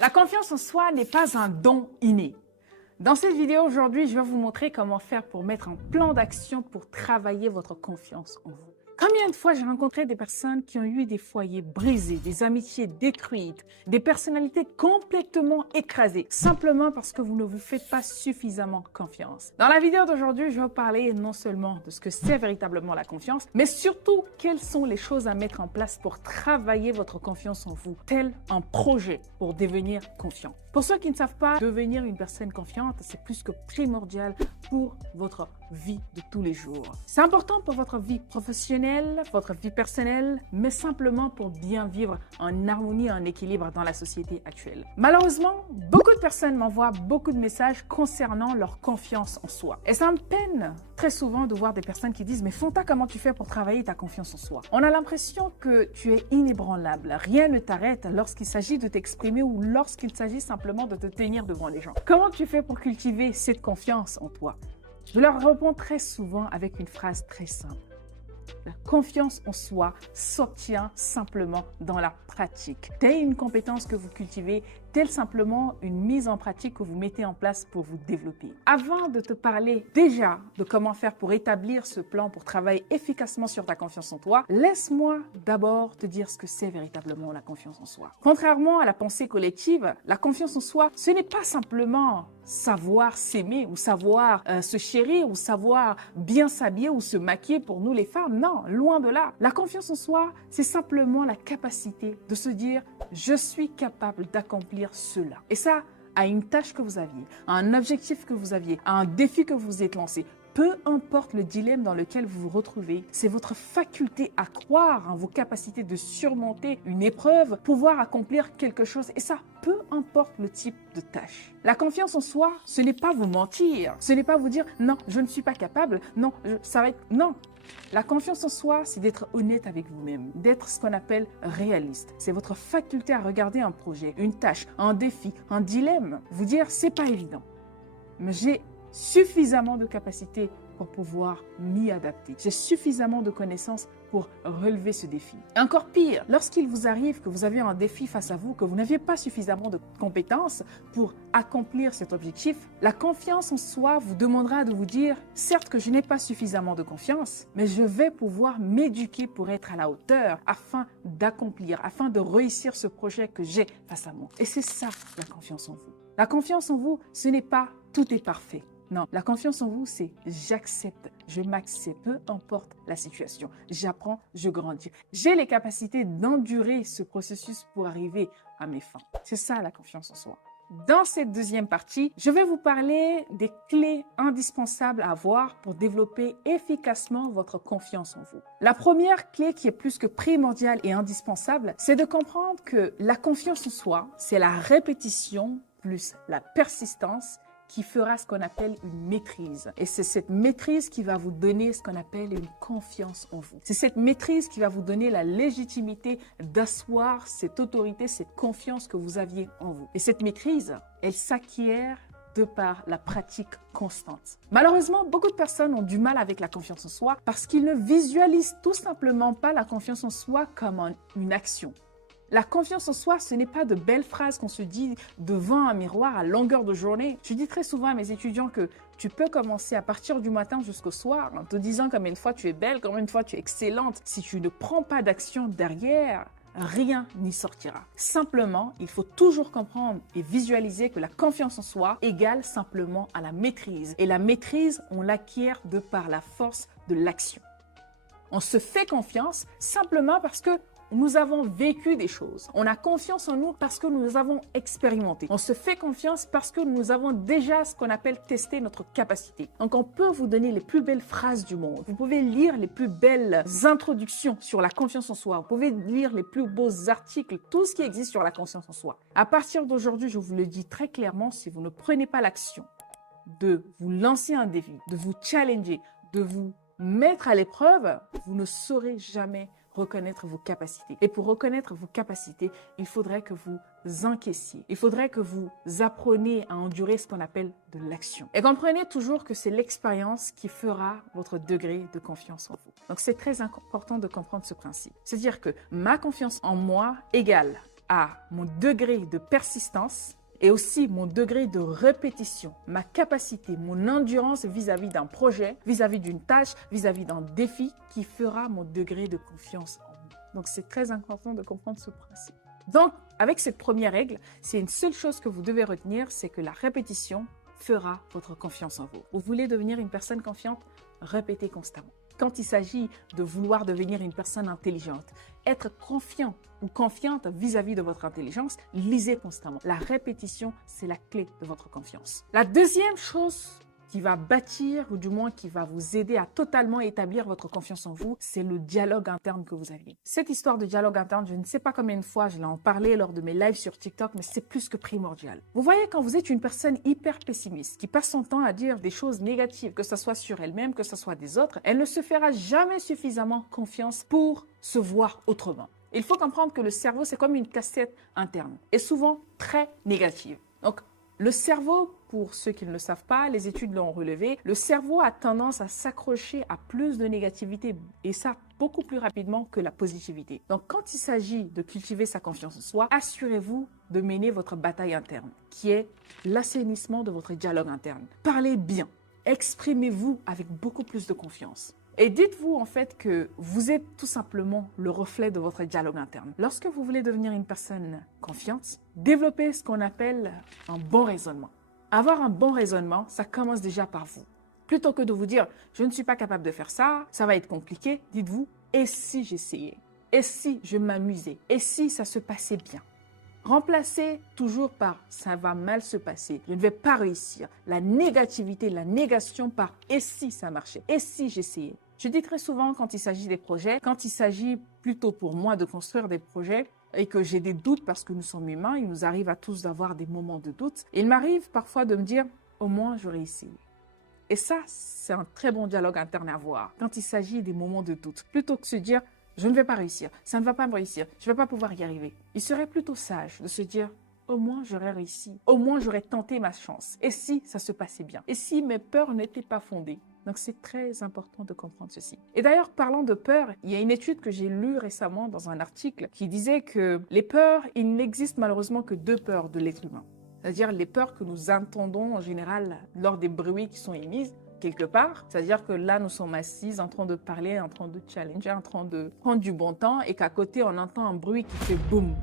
La confiance en soi n'est pas un don inné. Dans cette vidéo aujourd'hui, je vais vous montrer comment faire pour mettre un plan d'action pour travailler votre confiance en vous. Combien de fois j'ai rencontré des personnes qui ont eu des foyers brisés, des amitiés détruites, des personnalités complètement écrasées, simplement parce que vous ne vous faites pas suffisamment confiance. Dans la vidéo d'aujourd'hui, je vais vous parler non seulement de ce que c'est véritablement la confiance, mais surtout quelles sont les choses à mettre en place pour travailler votre confiance en vous, tel un projet pour devenir confiant. Pour ceux qui ne savent pas, devenir une personne confiante, c'est plus que primordial pour votre vie de tous les jours. C'est important pour votre vie professionnelle, votre vie personnelle, mais simplement pour bien vivre en harmonie et en équilibre dans la société actuelle. Malheureusement, beaucoup de personnes m'envoient beaucoup de messages concernant leur confiance en soi. Et ça me peine très souvent de voir des personnes qui disent « Mais Fanta, comment tu fais pour travailler ta confiance en soi ?» On a l'impression que tu es inébranlable. Rien ne t'arrête lorsqu'il s'agit de t'exprimer ou lorsqu'il s'agit simplement de te tenir devant les gens. Comment tu fais pour cultiver cette confiance en toi? Je leur réponds très souvent avec une phrase très simple. La confiance en soi s'obtient simplement dans la pratique. Telle une compétence que vous cultivez, telle simplement une mise en pratique que vous mettez en place pour vous développer. Avant de te parler déjà de comment faire pour établir ce plan pour travailler efficacement sur ta confiance en toi, laisse-moi d'abord te dire ce que c'est véritablement la confiance en soi. Contrairement à la pensée collective, la confiance en soi, ce n'est pas simplement savoir s'aimer ou savoir se chérir ou savoir bien s'habiller ou se maquiller pour nous les femmes. Non, loin de là. La confiance en soi, c'est simplement la capacité de se dire « je suis capable d'accomplir cela ». Et ça, à une tâche que vous aviez, à un objectif que vous aviez, à un défi que vous êtes lancé, peu importe le dilemme dans lequel vous vous retrouvez, c'est votre faculté à croire en vos capacités de surmonter une épreuve, pouvoir accomplir quelque chose. Et ça, peu importe le type de tâche. La confiance en soi, ce n'est pas vous mentir. Ce n'est pas vous dire « non, je ne suis pas capable, non, ça va être… » Non. La confiance en soi, c'est d'être honnête avec vous-même, d'être ce qu'on appelle réaliste. C'est votre faculté à regarder un projet, une tâche, un défi, un dilemme. Vous dire « c'est pas évident, mais j'ai suffisamment de capacité pour pouvoir m'y adapter. J'ai suffisamment de connaissances pour relever ce défi. » Et encore pire, lorsqu'il vous arrive que vous avez un défi face à vous, que vous n'aviez pas suffisamment de compétences pour accomplir cet objectif, la confiance en soi vous demandera de vous dire « certes que je n'ai pas suffisamment de confiance, mais je vais pouvoir m'éduquer pour être à la hauteur afin d'accomplir, afin de réussir ce projet que j'ai face à moi. » Et c'est ça la confiance en vous. La confiance en vous, ce n'est pas « tout est parfait ». Non, la confiance en vous, c'est j'accepte, je m'accepte, peu importe la situation. J'apprends, je grandis. J'ai les capacités d'endurer ce processus pour arriver à mes fins. C'est ça la confiance en soi. Dans cette deuxième partie, je vais vous parler des clés indispensables à avoir pour développer efficacement votre confiance en vous. La première clé qui est plus que primordiale et indispensable, c'est de comprendre que la confiance en soi, c'est la répétition plus la persistance qui fera ce qu'on appelle une maîtrise. Et c'est cette maîtrise qui va vous donner ce qu'on appelle une confiance en vous. C'est cette maîtrise qui va vous donner la légitimité d'asseoir cette autorité, cette confiance que vous aviez en vous. Et cette maîtrise, elle s'acquiert de par la pratique constante. Malheureusement, beaucoup de personnes ont du mal avec la confiance en soi parce qu'ils ne visualisent tout simplement pas la confiance en soi comme une action. La confiance en soi, ce n'est pas de belles phrases qu'on se dit devant un miroir à longueur de journée. Je dis très souvent à mes étudiants que tu peux commencer à partir du matin jusqu'au soir en te disant combien de fois tu es belle, combien de fois tu es excellente. Si tu ne prends pas d'action derrière, rien n'y sortira. Simplement, il faut toujours comprendre et visualiser que la confiance en soi égale simplement à la maîtrise. Et la maîtrise, on l'acquiert de par la force de l'action. On se fait confiance simplement parce que nous avons vécu des choses. On a confiance en nous parce que nous avons expérimenté. On se fait confiance parce que nous avons déjà ce qu'on appelle tester notre capacité. Donc, on peut vous donner les plus belles phrases du monde. Vous pouvez lire les plus belles introductions sur la confiance en soi. Vous pouvez lire les plus beaux articles, tout ce qui existe sur la confiance en soi. À partir d'aujourd'hui, je vous le dis très clairement, si vous ne prenez pas l'action de vous lancer un défi, de vous challenger, de vous mettre à l'épreuve, vous ne saurez jamais reconnaître vos capacités. Et pour reconnaître vos capacités, il faudrait que vous encaissiez. Il faudrait que vous appreniez à endurer ce qu'on appelle de l'action. Et comprenez toujours que c'est l'expérience qui fera votre degré de confiance en vous. Donc c'est très important de comprendre ce principe. C'est-à-dire que ma confiance en moi égale à mon degré de persistance et aussi mon degré de répétition, ma capacité, mon endurance vis-à-vis d'un projet, vis-à-vis d'une tâche, vis-à-vis d'un défi qui fera mon degré de confiance en moi. Donc, c'est très important de comprendre ce principe. Donc, avec cette première règle, c'est une seule chose que vous devez retenir, c'est que la répétition fera votre confiance en vous. Vous voulez devenir une personne confiante? Répétez constamment. Quand il s'agit de vouloir devenir une personne intelligente, être confiant ou confiante vis-à-vis de votre intelligence, lisez constamment. La répétition, c'est la clé de votre confiance. La deuxième chose qui va bâtir, ou du moins qui va vous aider à totalement établir votre confiance en vous, c'est le dialogue interne que vous avez. Cette histoire de dialogue interne, je ne sais pas combien de fois je l'ai en parlé lors de mes lives sur TikTok, mais c'est plus que primordial. Vous voyez, quand vous êtes une personne hyper pessimiste, qui passe son temps à dire des choses négatives, que ce soit sur elle-même, que ce soit des autres, elle ne se fera jamais suffisamment confiance pour se voir autrement. Il faut comprendre que le cerveau, c'est comme une cassette interne, et souvent très négative. Donc, le cerveau, pour ceux qui ne le savent pas, les études l'ont relevé, le cerveau a tendance à s'accrocher à plus de négativité et ça beaucoup plus rapidement que la positivité. Donc quand il s'agit de cultiver sa confiance en soi, assurez-vous de mener votre bataille interne, qui est l'assainissement de votre dialogue interne. Parlez bien, exprimez-vous avec beaucoup plus de confiance. Et dites-vous en fait que vous êtes tout simplement le reflet de votre dialogue interne. Lorsque vous voulez devenir une personne confiante, développez ce qu'on appelle un bon raisonnement. Avoir un bon raisonnement, ça commence déjà par vous. Plutôt que de vous dire « je ne suis pas capable de faire ça, ça va être compliqué », dites-vous « et si j'essayais ? Et si je m'amusais ? Et si ça se passait bien ?» Remplacez toujours par « ça va mal se passer, je ne vais pas réussir ». La négativité, la négation par « et si ça marchait ? Et si j'essayais ?» Je dis très souvent quand il s'agit des projets, quand il s'agit plutôt pour moi de construire des projets et que j'ai des doutes parce que nous sommes humains, il nous arrive à tous d'avoir des moments de doute. Il m'arrive parfois de me dire « au moins j'aurais essayé ». Et ça, c'est un très bon dialogue interne à avoir quand il s'agit des moments de doute. Plutôt que de se dire « je ne vais pas réussir, ça ne va pas me réussir, je ne vais pas pouvoir y arriver ». Il serait plutôt sage de se dire « au moins j'aurais réussi, au moins j'aurais tenté ma chance. Et si ça se passait bien ? Et si mes peurs n'étaient pas fondées ?» Donc, c'est très important de comprendre ceci. Et d'ailleurs, parlant de peur, il y a une étude que j'ai lue récemment dans un article qui disait que les peurs, il n'existe malheureusement que deux peurs de l'être humain. C'est-à-dire les peurs que nous entendons en général lors des bruits qui sont émis quelque part. C'est-à-dire que là, nous sommes assis en train de parler, en train de challenger, en train de prendre du bon temps et qu'à côté, on entend un bruit qui fait boum.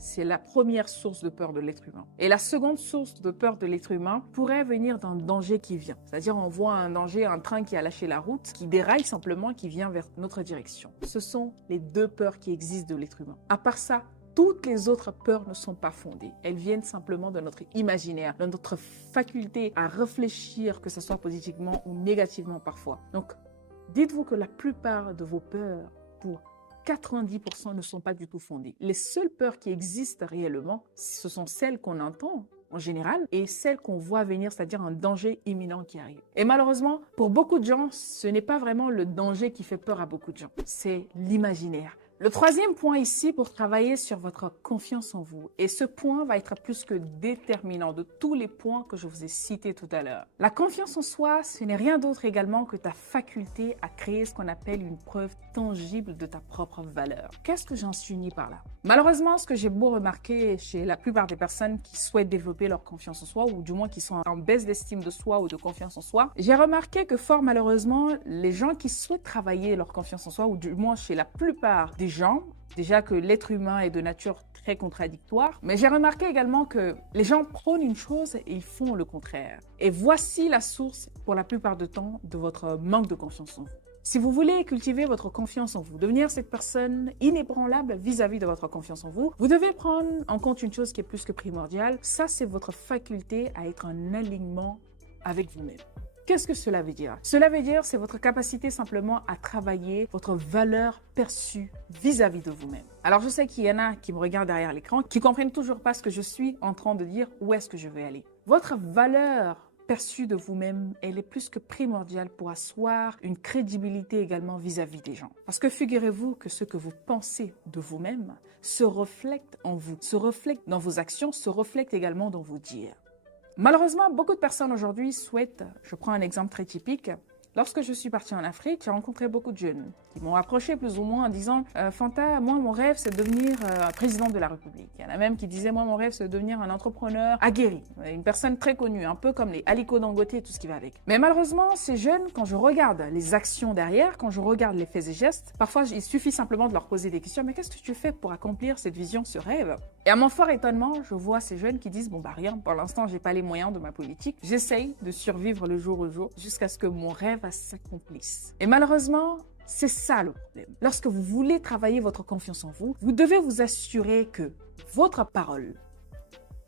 C'est la première source de peur de l'être humain. Et la seconde source de peur de l'être humain pourrait venir d'un danger qui vient. C'est-à-dire on voit un danger, un train qui a lâché la route, qui déraille simplement, qui vient vers notre direction. Ce sont les deux peurs qui existent de l'être humain. À part ça, toutes les autres peurs ne sont pas fondées. Elles viennent simplement de notre imaginaire, de notre faculté à réfléchir, que ce soit positivement ou négativement parfois. Donc, dites-vous que la plupart de vos peurs, pour 90% ne sont pas du tout fondées. Les seules peurs qui existent réellement, ce sont celles qu'on entend en général et celles qu'on voit venir, c'est-à-dire un danger imminent qui arrive. Et malheureusement, pour beaucoup de gens, ce n'est pas vraiment le danger qui fait peur à beaucoup de gens, c'est l'imaginaire. Le troisième point ici pour travailler sur votre confiance en vous, et ce point va être plus que déterminant de tous les points que je vous ai cités tout à l'heure. La confiance en soi, ce n'est rien d'autre également que ta faculté à créer ce qu'on appelle une preuve tangible de ta propre valeur. Qu'est-ce que j'en suis mis par là? Malheureusement, ce que j'ai beau remarquer chez la plupart des personnes qui souhaitent développer leur confiance en soi, ou du moins qui sont en baisse d'estime de soi ou de confiance en soi, j'ai remarqué que fort malheureusement, les gens qui souhaitent travailler leur confiance en soi, ou du moins chez la plupart des gens, déjà que l'être humain est de nature très contradictoire, mais j'ai remarqué également que les gens prônent une chose et ils font le contraire. Et voici la source, pour la plupart du temps, de votre manque de confiance en vous. Si vous voulez cultiver votre confiance en vous, devenir cette personne inébranlable vis-à-vis de votre confiance en vous, vous devez prendre en compte une chose qui est plus que primordiale. Ça, c'est votre faculté à être en alignement avec vous-même. Qu'est-ce que cela veut dire? Cela veut dire, c'est votre capacité simplement à travailler votre valeur perçue vis-à-vis de vous-même. Alors, je sais qu'il y en a qui me regardent derrière l'écran, qui ne comprennent toujours pas ce que je suis en train de dire, où est-ce que je vais aller. Votre valeur perçue de vous-même, elle est plus que primordiale pour asseoir une crédibilité également vis-à-vis des gens. Parce que figurez-vous que ce que vous pensez de vous-même se reflète en vous, se reflète dans vos actions, se reflète également dans vos dires. Malheureusement, beaucoup de personnes aujourd'hui souhaitent, je prends un exemple très typique, Lorsque je suis partie en Afrique, j'ai rencontré beaucoup de jeunes qui m'ont approché plus ou moins en disant Fanta, moi mon rêve c'est de devenir président de la République. Il y en a même qui disaient moi mon rêve c'est de devenir un entrepreneur aguerri, une personne très connue, un peu comme les Aliko Dangote et tout ce qui va avec. Mais malheureusement, ces jeunes, quand je regarde les actions derrière, quand je regarde les faits et gestes, parfois il suffit simplement de leur poser des questions. Mais qu'est-ce que tu fais pour accomplir cette vision, ce rêve? Et à mon fort étonnement, je vois ces jeunes qui disent bon bah rien, pour l'instant j'ai pas les moyens de ma politique, j'essaye de survivre le jour au jour jusqu'à ce que mon rêve s'accomplisse. Et malheureusement, c'est ça le problème. Lorsque vous voulez travailler votre confiance en vous, vous devez vous assurer que votre parole,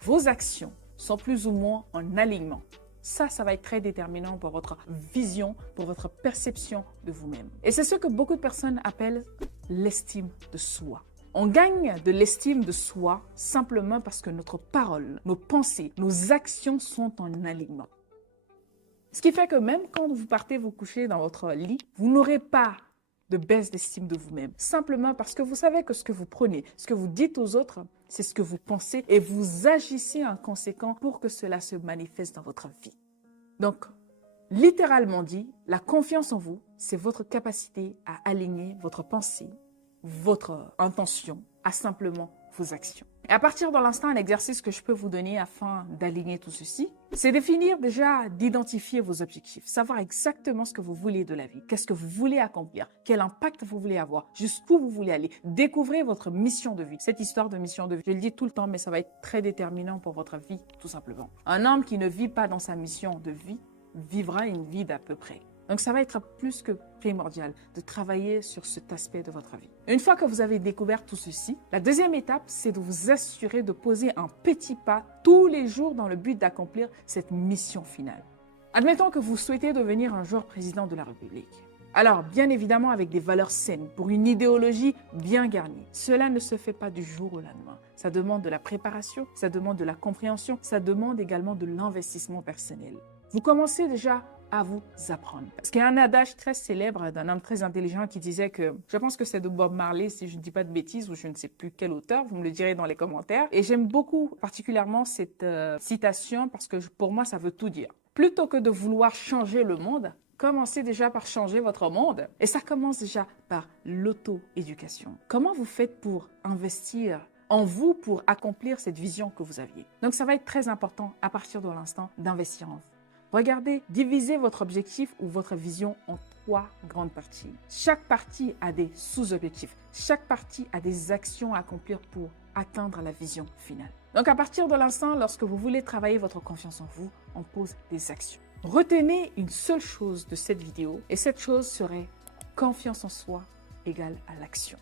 vos actions sont plus ou moins en alignement. Ça va être très déterminant pour votre vision, pour votre perception de vous-même. Et c'est ce que beaucoup de personnes appellent l'estime de soi. On gagne de l'estime de soi simplement parce que notre parole, nos pensées, nos actions sont en alignement. Ce qui fait que même quand vous partez vous coucher dans votre lit, vous n'aurez pas de baisse d'estime de vous-même. Simplement parce que vous savez que ce que vous prenez, ce que vous dites aux autres, c'est ce que vous pensez et vous agissez en conséquence pour que cela se manifeste dans votre vie. Donc, littéralement dit, la confiance en vous, c'est votre capacité à aligner votre pensée, votre intention à simplement vos actions. Et à partir de l'instant, un exercice que je peux vous donner afin d'aligner tout ceci, c'est définir déjà, d'identifier vos objectifs, savoir exactement ce que vous voulez de la vie, qu'est-ce que vous voulez accomplir, quel impact vous voulez avoir, jusqu'où vous voulez aller. Découvrez votre mission de vie. Cette histoire de mission de vie, je le dis tout le temps, mais ça va être très déterminant pour votre vie, tout simplement. Un homme qui ne vit pas dans sa mission de vie vivra une vie d'à peu près. Donc, ça va être plus que primordial de travailler sur cet aspect de votre vie. Une fois que vous avez découvert tout ceci, la deuxième étape, c'est de vous assurer de poser un petit pas tous les jours dans le but d'accomplir cette mission finale. Admettons que vous souhaitez devenir un jour président de la République. Alors, bien évidemment, avec des valeurs saines, pour une idéologie bien garnie. Cela ne se fait pas du jour au lendemain. Ça demande de la préparation, ça demande de la compréhension, ça demande également de l'investissement personnel. Vous commencez déjà à vous apprendre. Parce qu'il y a un adage très célèbre d'un homme très intelligent qui disait que, je pense que c'est de Bob Marley, si je ne dis pas de bêtises, ou je ne sais plus quel auteur, vous me le direz dans les commentaires. Et j'aime beaucoup particulièrement cette citation parce que pour moi, ça veut tout dire. Plutôt que de vouloir changer le monde, commencez déjà par changer votre monde. Et ça commence déjà par l'auto-éducation. Comment vous faites pour investir en vous pour accomplir cette vision que vous aviez? Donc ça va être très important à partir de l'instant d'investir en vous. Regardez, divisez votre objectif ou votre vision en 3 grandes parties. Chaque partie a des sous-objectifs. Chaque partie a des actions à accomplir pour atteindre la vision finale. Donc à partir de l'instant, lorsque vous voulez travailler votre confiance en vous, on pose des actions. Retenez une seule chose de cette vidéo et cette chose serait confiance en soi égale à l'action.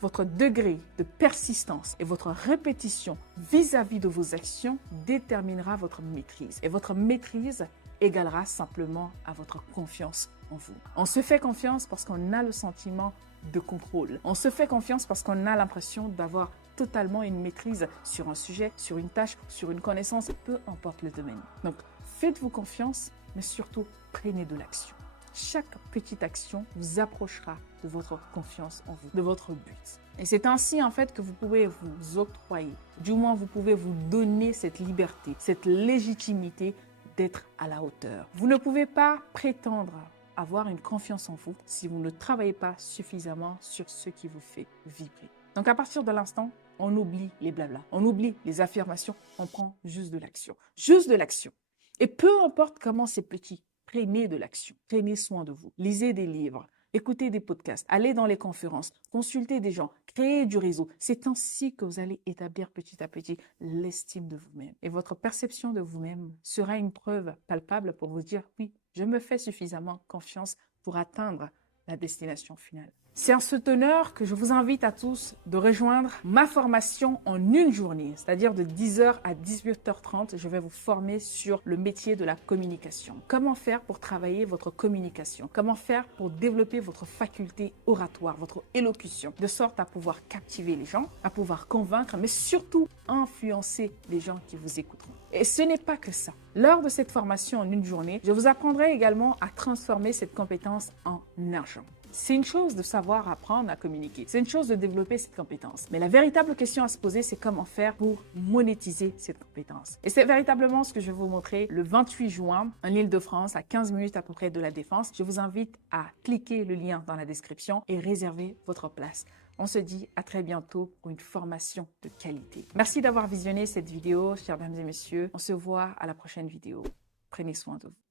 Votre degré de persistance et votre répétition vis-à-vis de vos actions déterminera votre maîtrise. Et votre maîtrise égalera simplement à votre confiance en vous. On se fait confiance parce qu'on a le sentiment de contrôle. On se fait confiance parce qu'on a l'impression d'avoir totalement une maîtrise sur un sujet, sur une tâche, sur une connaissance, peu importe le domaine. Donc, faites-vous confiance, mais surtout, prenez de l'action. Chaque petite action vous approchera de votre confiance en vous, de votre but. Et c'est ainsi, en fait, que vous pouvez vous octroyer, du moins, vous pouvez vous donner cette liberté, cette légitimité d'être à la hauteur. Vous ne pouvez pas prétendre avoir une confiance en vous si vous ne travaillez pas suffisamment sur ce qui vous fait vibrer. Donc, à partir de l'instant, on oublie les blablas, on oublie les affirmations, on prend juste de l'action. Juste de l'action. Et peu importe comment c'est petit, prenez de l'action. Prenez soin de vous. Lisez des livres, écoutez des podcasts, allez dans les conférences, consultez des gens, créez du réseau. C'est ainsi que vous allez établir petit à petit l'estime de vous-même. Et votre perception de vous-même sera une preuve palpable pour vous dire oui, je me fais suffisamment confiance pour atteindre la destination finale. C'est en ce teneur que je vous invite à tous de rejoindre ma formation en une journée, c'est-à-dire de 10h à 18h30. Je vais vous former sur le métier de la communication. Comment faire pour travailler votre communication? Comment faire pour développer votre faculté oratoire, votre élocution, de sorte à pouvoir captiver les gens, à pouvoir convaincre, mais surtout influencer les gens qui vous écouteront. Et ce n'est pas que ça. Lors de cette formation en une journée, je vous apprendrai également à transformer cette compétence en argent. C'est une chose de savoir apprendre à communiquer. C'est une chose de développer cette compétence. Mais la véritable question à se poser, c'est comment faire pour monétiser cette compétence. Et c'est véritablement ce que je vais vous montrer le 28 juin en Île-de-France, à 15 minutes à peu près de la Défense. Je vous invite à cliquer le lien dans la description et réserver votre place. On se dit à très bientôt pour une formation de qualité. Merci d'avoir visionné cette vidéo, chers dames et messieurs. On se voit à la prochaine vidéo. Prenez soin de vous.